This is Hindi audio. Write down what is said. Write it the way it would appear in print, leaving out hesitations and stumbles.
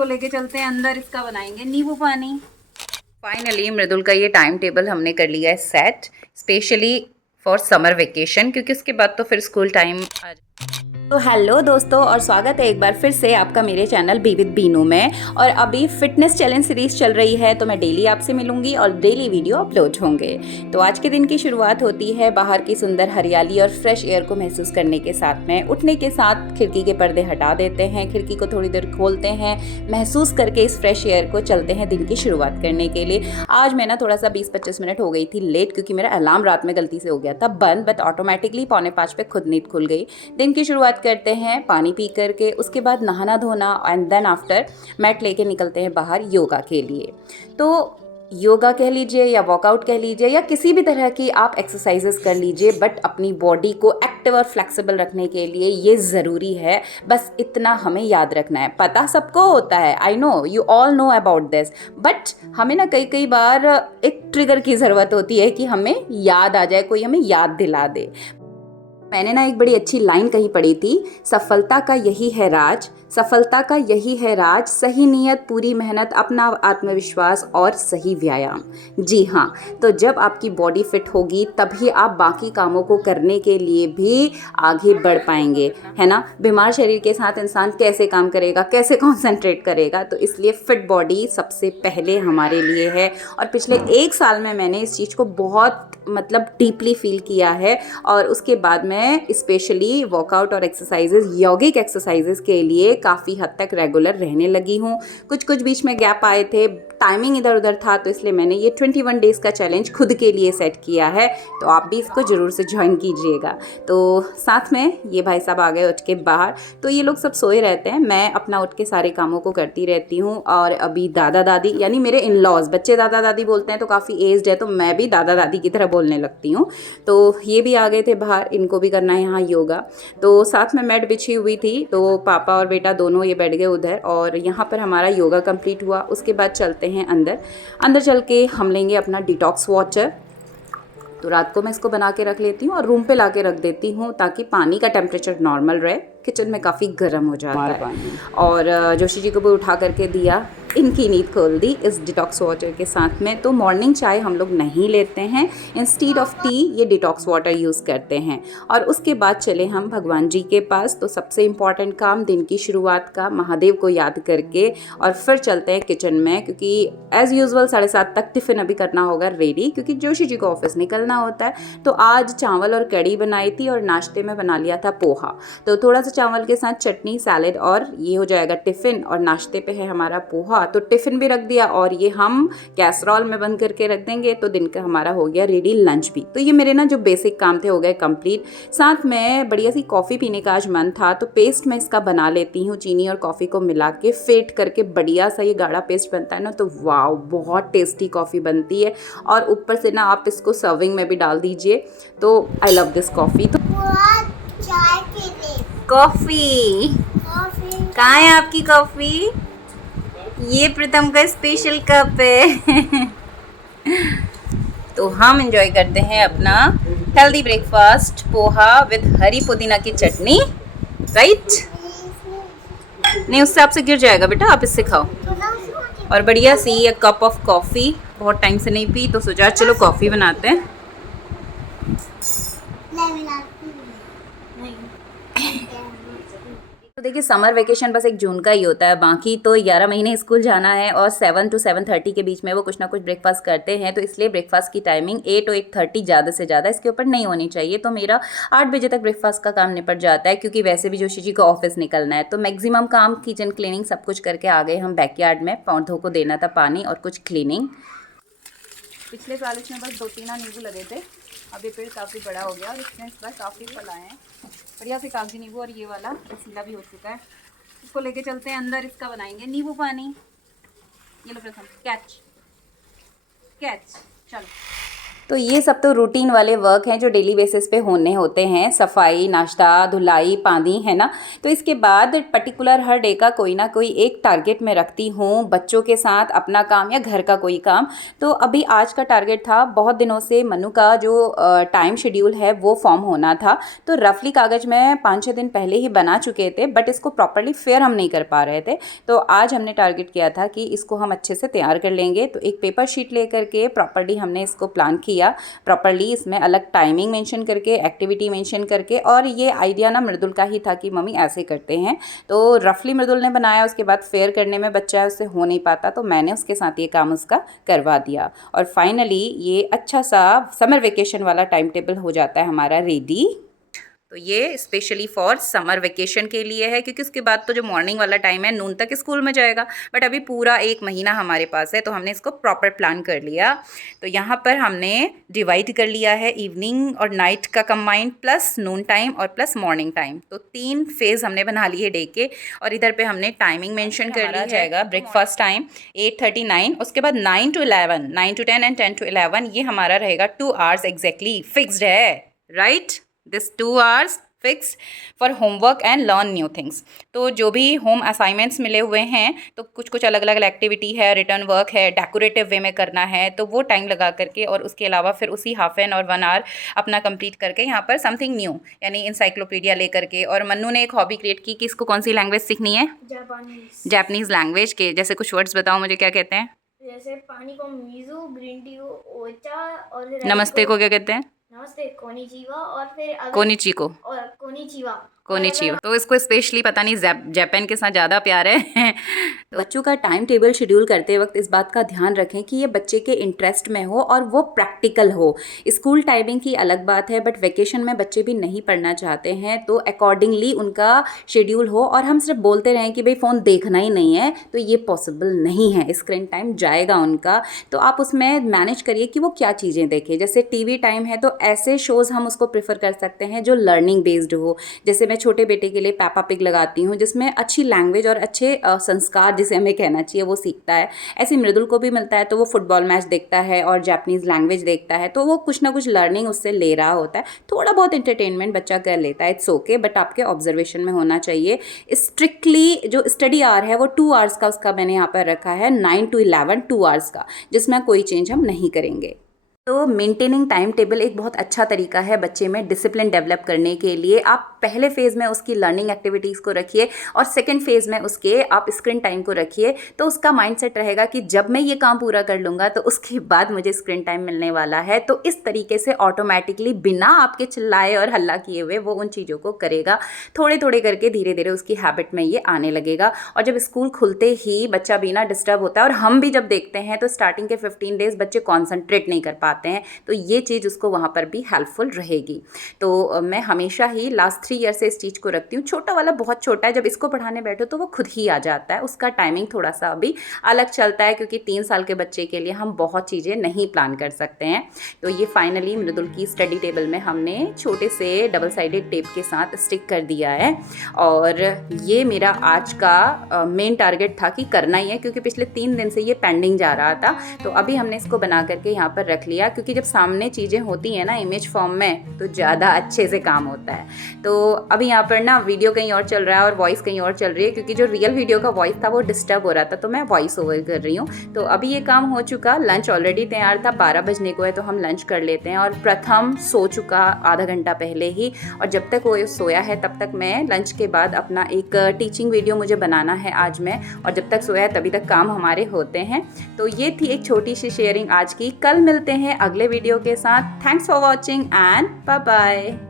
इसको लेके चलते हैं अंदर, इसका बनाएंगे नींबू पानी। फाइनली मृदुल का ये टाइम टेबल हमने कर लिया है set, specially for summer vacation, क्योंकि उसके बाद तो फिर स्कूल टाइम आ। तो हेलो दोस्तों, और स्वागत है एक बार फिर से आपका मेरे चैनल बी विद बीनू में। और अभी फिटनेस चैलेंज सीरीज चल रही है, तो मैं डेली आपसे मिलूंगी और डेली वीडियो अपलोड होंगे। तो आज के दिन की शुरुआत होती है बाहर की सुंदर हरियाली और फ्रेश एयर को महसूस करने के साथ में। उठने के साथ खिड़की के पर्दे हटा देते हैं, खिड़की को थोड़ी देर खोलते हैं, महसूस करके इस फ्रेश एयर को चलते हैं दिन की शुरुआत करने के लिए। आज मैं ना थोड़ा सा 20-25 मिनट हो गई थी लेट, क्योंकि मेरा अलार्म रात में गलती से हो गया था बंद, बट ऑटोमेटिकली 4:45 पे खुद नींद खुल गई। दिन की शुरुआत करते हैं पानी पी करके, उसके बाद नहाना धोना, एंड देन आफ्टर मैट लेके निकलते हैं बाहर योगा के लिए। तो योगा कह लीजिए या वर्कआउट कह लीजिए या किसी भी तरह की आप एक्सरसाइजेस कर लीजिए, बट अपनी बॉडी को एक्टिव और फ्लेक्सिबल रखने के लिए ये ज़रूरी है। बस इतना हमें याद रखना है। पता सबको होता है, I know, you all know about this, but हमें ना कई बार एक ट्रिगर की ज़रूरत होती है कि हमें याद आ जाए, कोई हमें याद दिला दे। मैंने ना एक बड़ी अच्छी लाइन कहीं पढ़ी थी, सफलता का यही है राज, सफलता का यही है राज, सही नीयत, पूरी मेहनत, अपना आत्मविश्वास और सही व्यायाम। जी हाँ, तो जब आपकी बॉडी फिट होगी तभी आप बाकी कामों को करने के लिए भी आगे बढ़ पाएंगे, है ना। बीमार शरीर के साथ इंसान कैसे काम करेगा, कैसे कॉन्सेंट्रेट करेगा। तो इसलिए फिट बॉडी सबसे पहले हमारे लिए है। और पिछले 1 साल में मैंने इस चीज़ को बहुत डीपली फील किया है। और उसके बाद मैं स्पेशली वर्कआउट और एक्सरसाइजेज, यौगिक एक्सरसाइजेज के लिए काफ़ी हद तक रेगुलर रहने लगी हूँ। कुछ बीच में गैप आए थे, टाइमिंग इधर उधर था, तो इसलिए मैंने ये 21 डेज़ का चैलेंज खुद के लिए सेट किया है। तो आप भी इसको ज़रूर से ज्वाइन कीजिएगा। तो साथ में ये भाई साहब आ गए उठ के बाहर, तो ये लोग सब सोए रहते हैं, मैं अपना उठ के सारे कामों को करती रहती हूँ। और अभी दादा दादी यानी मेरे इन लॉज, बच्चे दादा दादी बोलते हैं तो काफ़ी एज्ड है, तो मैं भी दादा दादी की तरह बोलने लगती हूँ। तो ये भी आ गए थे बाहर, इनको भी करना है यहाँ योगा। तो साथ में मैट बिछी हुई थी, तो पापा और बेटा दोनों ये बैठ गए उधर, और यहाँ पर हमारा योगा कंप्लीट हुआ। उसके बाद चलते हैं अंदर चल के हम लेंगे अपना डिटॉक्स वाटर। तो रात को मैं इसको बना के रख लेती हूँ और रूम पे ला के रख देती हूँ, ताकि पानी का टेम्परेचर नॉर्मल रहे। किचन में काफ़ी गर्म हो जाता है। और जोशी जी को भी उठा करके दिया, इनकी नींद खोल दी इस डिटॉक्स वाटर के साथ में। तो मॉर्निंग चाय हम लोग नहीं लेते हैं, इंस्टीड ऑफ टी ये डिटॉक्स वाटर यूज़ करते हैं। और उसके बाद चले हम भगवान जी के पास। तो सबसे इम्पॉर्टेंट काम दिन की शुरुआत का महादेव को याद करके, और फिर चलते हैं किचन में, क्योंकि एज़ यूजुअल 7:30 तक टिफ़िन अभी करना होगा रेडी, क्योंकि जोशी जी को ऑफिस निकलना होता है। तो आज चावल और कढ़ी बनाई थी, और नाश्ते में बना लिया था पोहा। तो थोड़ा सा चावल के साथ चटनी, सैलेड, और ये हो जाएगा टिफ़िन। और नाश्ते पे है हमारा पोहा, तो टिफ़िन भी रख दिया, और ये हम कैसरोल में बंद करके रख देंगे। तो दिन का हमारा हो गया रेडी, लंच भी। तो ये मेरे ना जो बेसिक काम थे हो गए कंप्लीट। साथ में बढ़िया सी कॉफ़ी पीने का आज मन था, तो पेस्ट मैं इसका बना लेती हूँ, चीनी और कॉफ़ी को मिला के फेंट करके बढ़िया सा ये गाढ़ा पेस्ट बनता है ना, तो वाव, बहुत टेस्टी कॉफ़ी बनती है। और ऊपर से ना आप इसको सर्विंग में भी डाल दीजिए। तो आई लव दिस कॉफ़ी। तो कॉफ़ी कहाँ है आपकी कॉफ़ी? ये प्रीतम का स्पेशल कप है। तो हम एंजॉय करते हैं अपना हेल्दी ब्रेकफास्ट, पोहा विद हरी पुदीना की चटनी, राइट? नहीं, उससे आपसे गिर जाएगा बेटा, आप इससे खाओ। और बढ़िया सी एक कप ऑफ कॉफ़ी, बहुत टाइम से नहीं पी, तो सोचा चलो कॉफ़ी बनाते हैं। तो देखिए, समर वेकेशन बस 1 जून का ही होता है, बाकी तो 11 महीने स्कूल जाना है। और 7 to 7:30 के बीच में वो कुछ ना कुछ ब्रेकफास्ट करते हैं। तो इसलिए ब्रेकफास्ट की टाइमिंग 8 or 8:30 ज़्यादा से ज़्यादा इसके ऊपर नहीं होनी चाहिए। तो मेरा 8 बजे तक ब्रेकफास्ट का काम निपट जाता है, क्योंकि वैसे भी जोशी जी को ऑफिस निकलना है। तो मैक्सिमम काम, किचन क्लीनिंग सब कुछ करके आ गए हम बैकयार्ड में। पौधों को देना था पानी और कुछ क्लीनिंग। पिछले साल इसमें बस 2-3 नींबू लगे थे, अभी पेड़ काफ़ी बड़ा हो गया और इसमें इस बार काफ़ी फल आए हैं। बढ़िया से कागजी नींबू, और ये वाला रसीला भी हो चुका है। इसको लेके चलते हैं अंदर, इसका बनाएंगे नींबू पानी। ये लो प्रथम, कैच कैच, चलो। तो ये सब तो रूटीन वाले वर्क हैं जो डेली बेसिस पे होने होते हैं, सफाई, नाश्ता, धुलाई, पानी, है ना। तो इसके बाद पर्टिकुलर हर डे का कोई ना कोई एक टारगेट मैं रखती हूँ, बच्चों के साथ अपना काम या घर का कोई काम। तो अभी आज का टारगेट था, बहुत दिनों से मनु का जो टाइम शेड्यूल है वो फॉर्म होना था। तो रफली कागज़ में 5-6 दिन पहले ही बना चुके थे, बट इसको प्रॉपरली फेयर हम नहीं कर पा रहे थे। तो आज हमने टारगेट किया था कि इसको हम अच्छे से तैयार कर लेंगे। तो एक पेपर शीट लेकर के प्रॉपरली हमने इसको प्लान किया, प्रॉपरली इसमें अलग टाइमिंग मेंशन करके, एक्टिविटी मेंशन करके। और ये आइडिया ना मृदुल का ही था कि मम्मी ऐसे करते हैं। तो रफली मृदुल ने बनाया, उसके बाद फेयर करने में बच्चा उससे हो नहीं पाता, तो मैंने उसके साथ ये काम उसका करवा दिया। और फाइनली ये अच्छा सा समर वेकेशन वाला टाइम टेबल हो जाता है हमारा रेडी। तो ये स्पेशली फॉर समर वेकेशन के लिए है, क्योंकि उसके बाद तो जो मॉर्निंग वाला टाइम है नून तक स्कूल में जाएगा, बट अभी पूरा 1 महीना हमारे पास है, तो हमने इसको प्रॉपर प्लान कर लिया। तो यहाँ पर हमने डिवाइड कर लिया है इवनिंग और नाइट का कंबाइंड, प्लस नून टाइम और प्लस मॉर्निंग टाइम। तो 3 फेज़ हमने बना लिए डे के। और इधर पे हमने टाइमिंग मेंशन कर ली जाएगा। ब्रेकफास्ट टाइम 8:39, उसके बाद 9 to 11, 9 to 10 एंड 10 to 11, ये हमारा रहेगा 2 आवर्स एग्जैक्टली फिक्स्ड है, right. This 2 hours fix for homework and learn new things. तो जो भी होम असाइनमेंट्स मिले हुए हैं, तो कुछ कुछ अलग अलग एक्टिविटी है, रिटर्न वर्क है, डेकोरेटिव वे में करना है, तो वो टाइम लगा करके, और उसके अलावा फिर उसी हाफ एन और 1 आवर अपना कंप्लीट करके यहाँ पर समथिंग न्यू यानी इंसाइक्लोपीडिया ले करके। और मन्नू ने एक हॉबी क्रिएट की कि इसको कौन सी लैंग्वेज सीखनी है, जापानीज़ लैंग्वेज के। जैसे कुछ वर्ड्स बताओ मुझे, क्या कहते हैं? जैसे पानी को मीजू, ग्रीन टी को ओचा, और नमस्ते को क्या कहते हैं? नमस्ते कोनिचिवा, और फिर कोनिची को कोनिचिवा। तो इसको स्पेशली पता नहीं जापान के साथ ज़्यादा प्यार है। तो बच्चों का टाइम टेबल शेड्यूल करते वक्त इस बात का ध्यान रखें कि ये बच्चे के इंटरेस्ट में हो और वो प्रैक्टिकल हो। स्कूल टाइमिंग की अलग बात है, बट वेकेशन में बच्चे भी नहीं पढ़ना चाहते हैं, तो अकॉर्डिंगली उनका शेड्यूल हो। और हम सिर्फ बोलते रहें कि भाई फ़ोन देखना ही नहीं है, तो ये पॉसिबल नहीं है। स्क्रीन टाइम जाएगा उनका, तो आप उसमें मैनेज करिए कि वो क्या चीज़ें देखें। जैसे टीवी टाइम है, तो ऐसे शोज़ हम उसको प्रेफर कर सकते हैं जो लर्निंग बेस्ड हो। जैसे मैं छोटे बेटे के लिए पेपा पिग लगाती हूँ, जिसमें अच्छी लैंग्वेज और अच्छे संस्कार, जिसे हमें कहना चाहिए, वो सीखता है। ऐसे मृदुल को भी मिलता है, तो वो फुटबॉल मैच देखता है और जापानीज़ लैंग्वेज देखता है, तो वो कुछ ना कुछ लर्निंग उससे ले रहा होता है। थोड़ा बहुत एंटरटेनमेंट बच्चा कर लेता है, इट्स ओके, बट आपके ऑब्जर्वेशन में होना चाहिए। स्ट्रिक्टली जो स्टडी आवर है वो 2 आवर्स का उसका मैंने यहाँ पर रखा है, 9 to 11 2 आवर्स का, जिसमें कोई चेंज हम नहीं करेंगे। तो मेंटेनिंग टाइम टेबल एक बहुत अच्छा तरीका है बच्चे में डिसिप्लिन डेवलप करने के लिए। आप पहले फेज़ में उसकी लर्निंग एक्टिविटीज़ को रखिए और सेकंड फेज़ में उसके आप स्क्रीन टाइम को रखिए, तो उसका माइंडसेट रहेगा कि जब मैं ये काम पूरा कर लूँगा तो उसके बाद मुझे स्क्रीन टाइम मिलने वाला है। तो इस तरीके से ऑटोमेटिकली बिना आपके चिल्लाए और हल्ला किए हुए वो उन चीज़ों को करेगा। थोड़े थोड़े करके धीरे धीरे उसकी हैबिट में ये आने लगेगा। और जब स्कूल खुलते ही बच्चा बिना डिस्टर्ब होता है, और हम भी जब देखते हैं तो स्टार्टिंग के 15 डेज़ बच्चे कॉन्सेंट्रेट नहीं कर पाते हैं, तो ये चीज़ उसको वहाँ पर भी हेल्पफुल रहेगी। तो मैं हमेशा ही लास्ट 3 ईयर से इस चीज़ को रखती हूँ। छोटा वाला बहुत छोटा है, जब इसको पढ़ाने बैठो तो वो खुद ही आ जाता है। उसका टाइमिंग थोड़ा सा अभी अलग चलता है, क्योंकि 3 साल के बच्चे के लिए हम बहुत चीज़ें नहीं प्लान कर सकते हैं। तो ये फाइनली मृदुल की स्टडी टेबल में हमने छोटे से डबल साइडेड टेप के साथ स्टिक कर दिया है। और ये मेरा आज का मेन टारगेट था कि करना ही है, क्योंकि पिछले 3 दिन से ये पेंडिंग जा रहा था। तो अभी हमने इसको बना करके यहाँ पर रख लिया, क्योंकि जब सामने चीज़ें होती हैं ना इमेज फॉर्म में, तो ज़्यादा अच्छे से काम होता है। तो अभी यहाँ पर ना वीडियो कहीं और चल रहा है और वॉइस कहीं और चल रही है, क्योंकि जो रियल वीडियो का वॉइस था वो डिस्टर्ब हो रहा था, तो मैं वॉइस ओवर कर रही हूँ। तो अभी ये काम हो चुका, लंच ऑलरेडी तैयार था, 12 बजने को है, तो हम लंच कर लेते हैं। और प्रथम सो चुका आधा घंटा पहले ही, और जब तक वो सोया है तब तक मैं लंच के बाद अपना एक टीचिंग वीडियो मुझे बनाना है आज में, और जब तक सोया है तभी तक काम हमारे होते हैं। तो ये थी एक छोटी सी शेयरिंग आज की। कल मिलते हैं अगले वीडियो के साथ। Thanks for watching and bye bye.